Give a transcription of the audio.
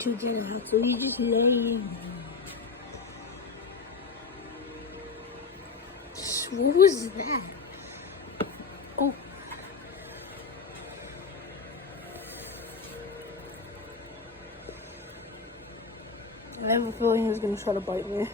to get out, so he's just laying. What was that? Oh. I have a feeling he's gonna try to bite me.